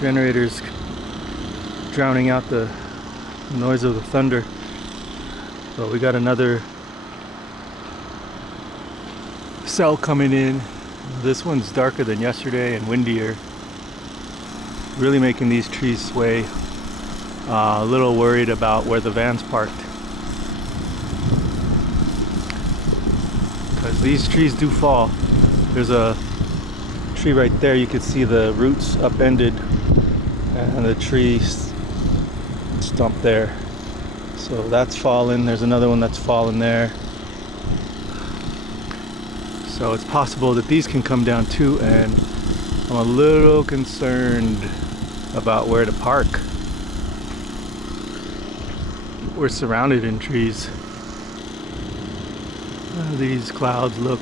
Generator's drowning out the noise of the thunder. But we got another cell coming in. This one's darker than yesterday and windier. Really making these trees sway. A little worried about where the van's parked. Because these trees do fall. There's a tree right there, you can see the roots upended and the tree stump there. So that's fallen. There's another one that's fallen there. So it's possible that these can come down too, and I'm a little concerned about where to park. We're surrounded in trees. These clouds look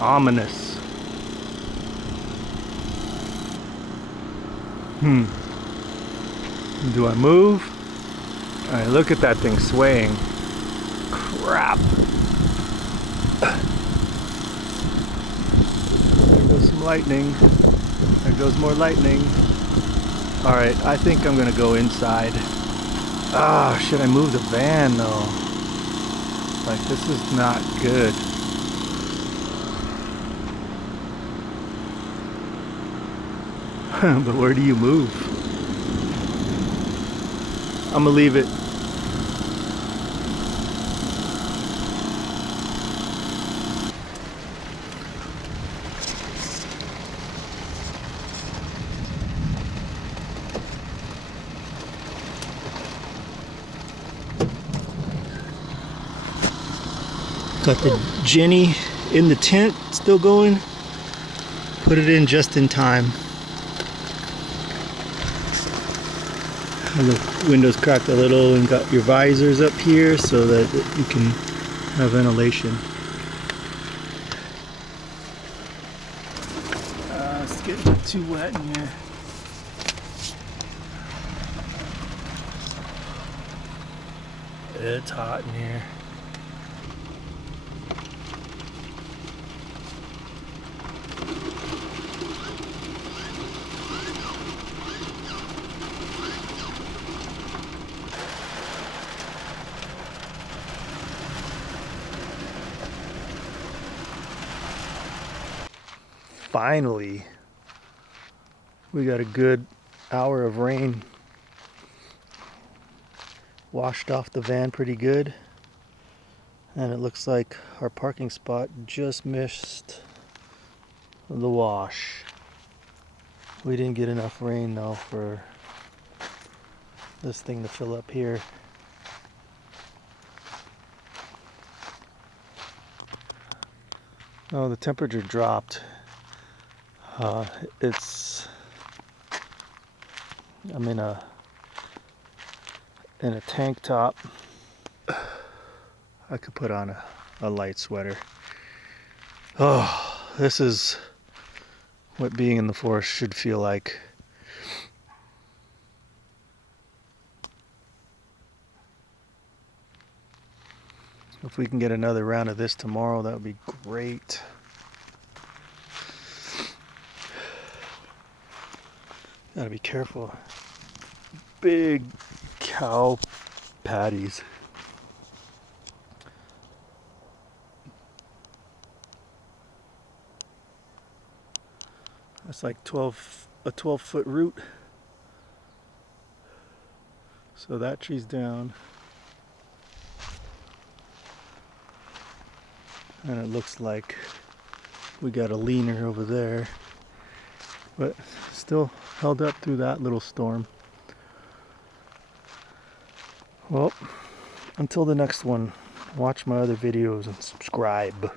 ominous. Do I move? Alright, look at that thing swaying. Crap. There goes some lightning. There goes more lightning. Alright, I think I'm gonna go inside. Ah, should I move the van though? Like, this is not good. But where do you move? I'm gonna leave it. Got the Jenny in the tent still going. Put it in just in time. The windows cracked a little, and got your visors up here so that you can have ventilation. It's getting too wet in here. It's hot in here. Finally, we got a good hour of rain. Washed off the van pretty good. And it looks like our parking spot just missed the wash. We didn't get enough rain though for this thing to fill up here. Oh, the temperature dropped. I'm in a tank top. I could put on a light sweater. Oh, this is what being in the forest should feel like. If we can get another round of this tomorrow, that would be great. Gotta be careful. Big cow patties. That's like a 12-foot root. So that tree's down. And it looks like we got a leaner over there. But still held up through that little storm. Well, until the next one, watch my other videos and subscribe.